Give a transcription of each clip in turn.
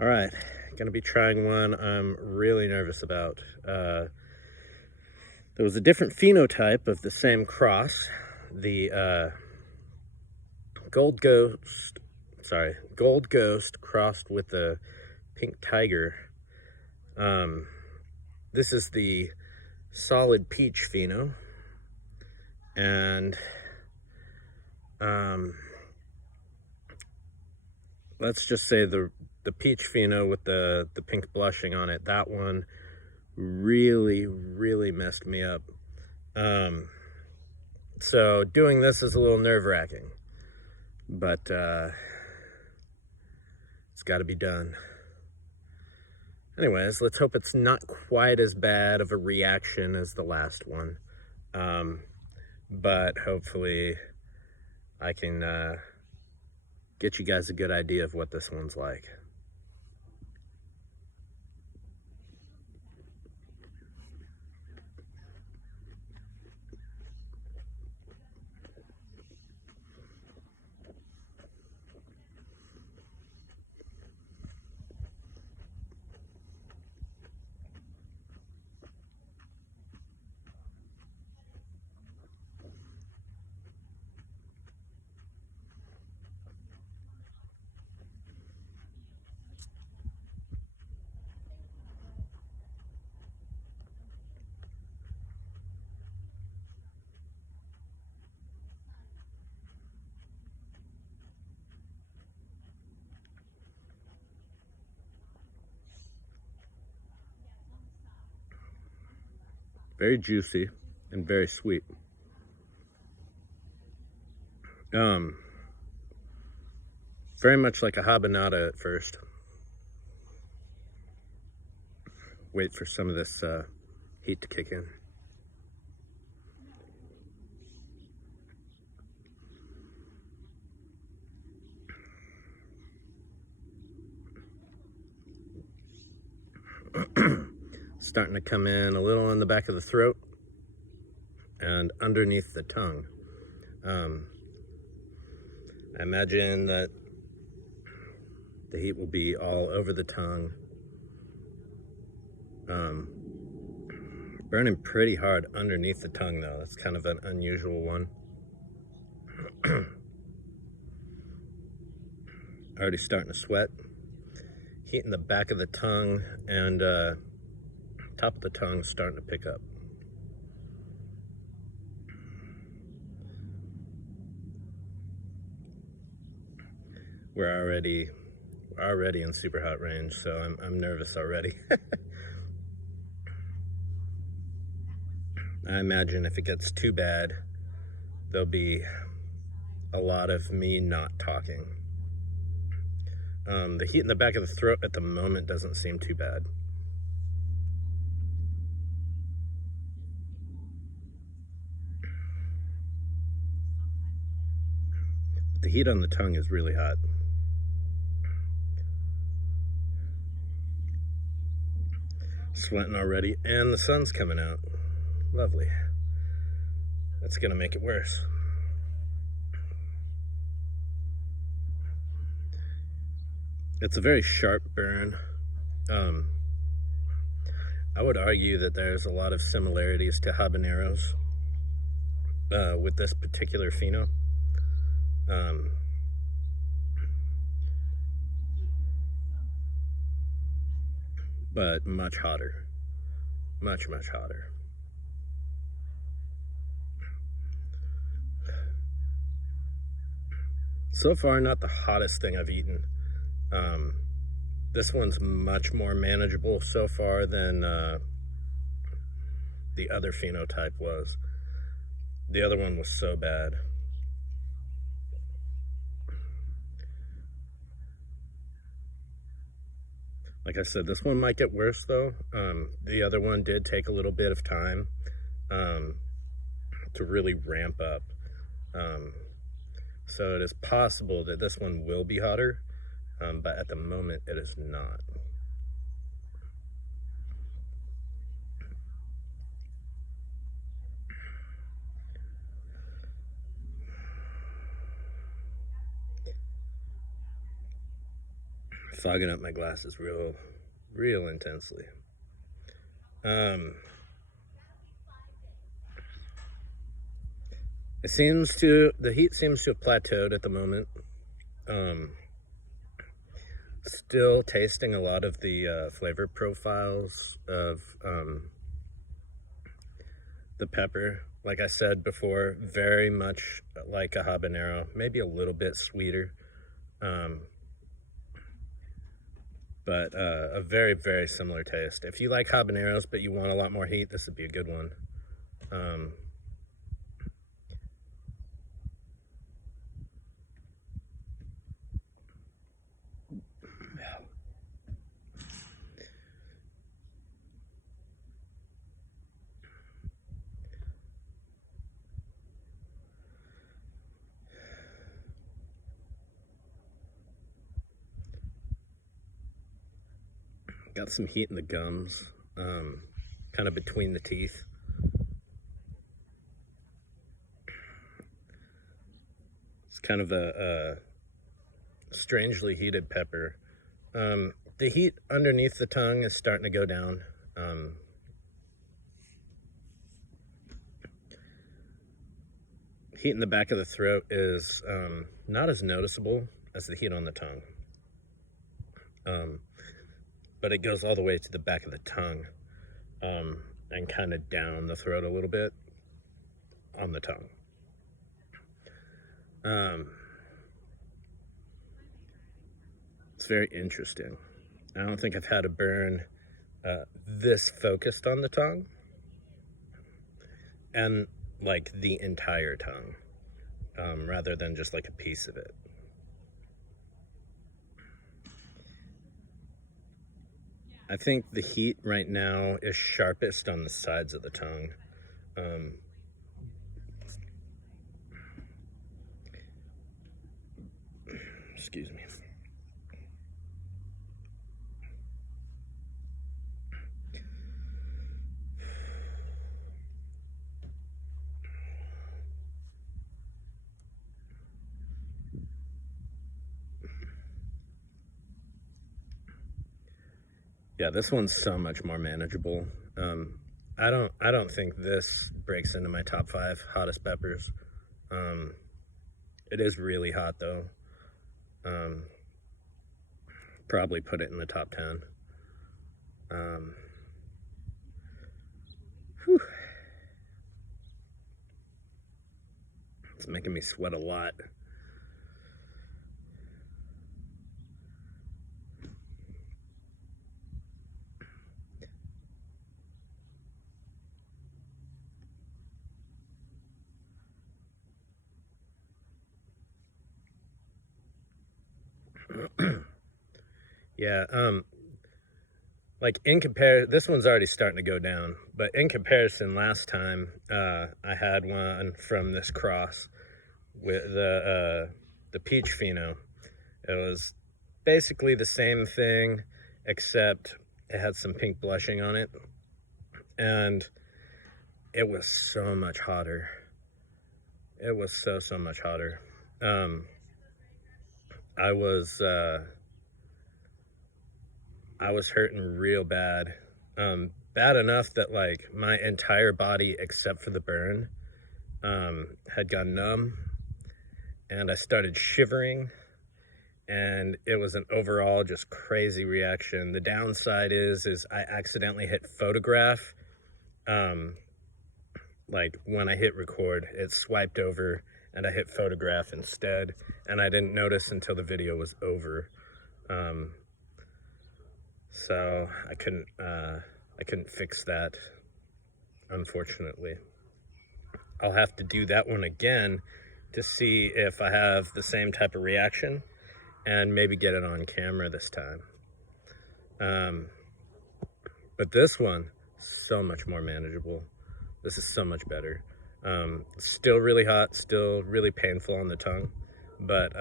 All right, gonna be trying one I'm really nervous about. There was a different phenotype of the same cross. The gold ghost, gold ghost crossed with the pink tiger. This is the solid peach pheno, and let's just say the peach pheno with the pink blushing on it, that one really messed me up. So doing this is a little nerve-wracking, but it's got to be done. Anyways, let's hope it's not quite as bad of a reaction as the last one, but hopefully I can get you guys a good idea of what this one's like. Very juicy and very sweet. Very much like a habanada at first. Wait for some of this heat to kick in. Starting to come in a little in the back of the throat and underneath the tongue. I imagine that the heat will be all over the tongue. Burning pretty hard underneath the tongue though. That's kind of an unusual one. Already starting to sweat. Heat in the back of the tongue and top of the tongue starting to pick up. We're already in super hot range, so I'm nervous already. I imagine if it gets too bad, there'll be a lot of me not talking. The heat in the back of the throat at the moment doesn't seem too bad. But the heat on the tongue is really hot. Sweating already, and the sun's coming out. Lovely. That's gonna make it worse. It's a very sharp burn. I would argue that there's a lot of similarities to habaneros with this particular pheno. But much hotter. Much hotter. So far, not the hottest thing I've eaten. This one's much more manageable so far than the other phenotype was. The other one was so bad. Like I said, this one might get worse though. The other one did take a little bit of time to really ramp up. So it is possible that this one will be hotter, but at the moment it is not. fogging up my glasses real intensely. The heat seems to have plateaued at the moment. Still tasting a lot of the flavor profiles of the pepper. Like I said before, very much like a habanero, maybe a little bit sweeter. But a very similar taste. If you like habaneros but you want a lot more heat, this would be a good one. Got some heat in the gums, kind of between the teeth. It's kind of a strangely heated pepper. The heat underneath the tongue is starting to go down. Heat in the back of the throat is not as noticeable as the heat on the tongue. But it goes all the way to the back of the tongue, and kind of down the throat a little bit on the tongue. It's very interesting. I don't think I've had a burn this focused on the tongue, and like the entire tongue, rather than just like a piece of it. I think the heat right now is sharpest on the sides of the tongue. Excuse me. Yeah, this one's so much more manageable. I don't think this breaks into my top 5 hottest peppers. It is really hot though. Probably put it in the top 10. Whew. It's making me sweat a lot. Yeah, like this one's already starting to go down, but in comparison, last time I had one from this cross with the peach Pheno. It was basically the same thing, except it had some pink blushing on it, and it was so much hotter. It was so much hotter. I was hurting real bad. Bad enough that like my entire body except for the burn had gone numb, and I started shivering, and it was an overall just crazy reaction. The downside is I accidentally hit photograph. Like when I hit record, it swiped over and I hit photograph instead, and I didn't notice until the video was over. So I couldn't fix that, unfortunately. I'll have to do that one again to see if I have the same type of reaction and maybe get it on camera this time. But this one, so much more manageable. This is so much better. Still really hot, still really painful on the tongue, but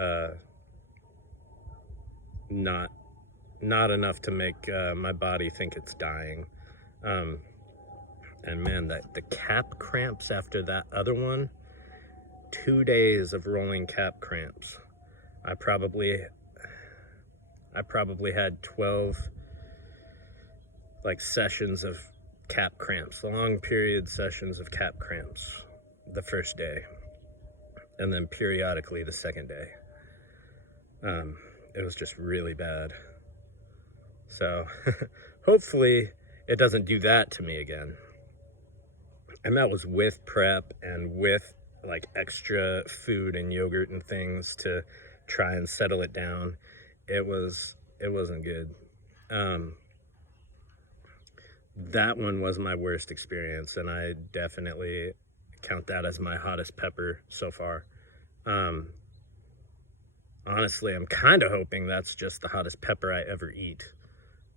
not enough to make my body think it's dying. And man, the cap cramps after that other one, 2 days of rolling cap cramps. I probably had 12 like sessions of cap cramps, long period sessions of cap cramps the first day, and then periodically the second day. It was just really bad. So hopefully it doesn't do that to me again. And that was with prep and with like extra food and yogurt and things to try and settle it down. It wasn't good. That one was my worst experience, and I definitely count that as my hottest pepper so far. Honestly, I'm kind of hoping that's just the hottest pepper I ever eat.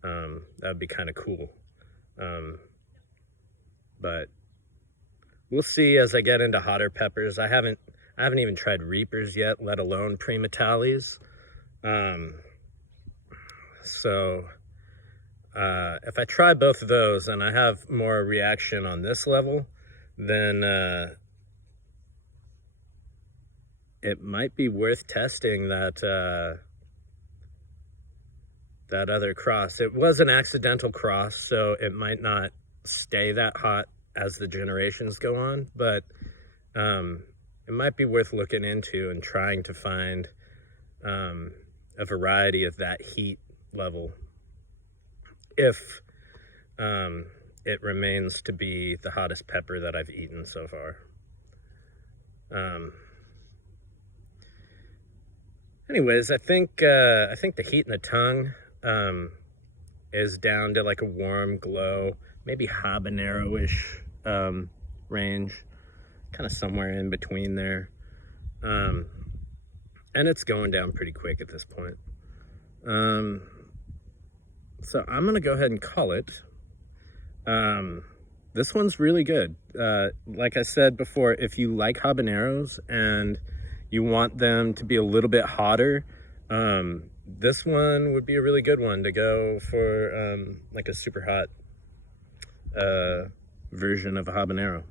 That would be kind of cool. But we'll see as I get into hotter peppers. I haven't even tried Reapers yet, let alone Primatalis. So if I try both of those and I have more reaction on this level, then it might be worth testing that that other cross. It was an accidental cross, so it might not stay that hot as the generations go on, but it might be worth looking into and trying to find a variety of that heat level if it remains to be the hottest pepper that I've eaten so far. Anyways, I think the heat in the tongue is down to like a warm glow, maybe habanero-ish range, kind of somewhere in between there. And it's going down pretty quick at this point. So I'm gonna go ahead and call it. This one's really good. Like I said before, if you like habaneros and you want them to be a little bit hotter, this one would be a really good one to go for like a super hot version of a habanero.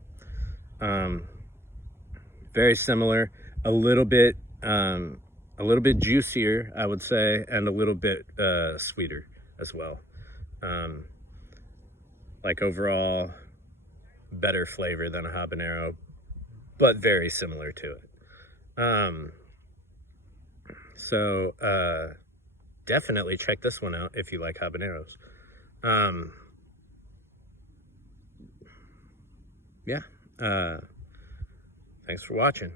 Very similar, a little bit juicier, I would say, and a little bit sweeter as well. Like overall better flavor than a habanero, but very similar to it. So definitely check this one out if you like habaneros. Yeah. Thanks for watching.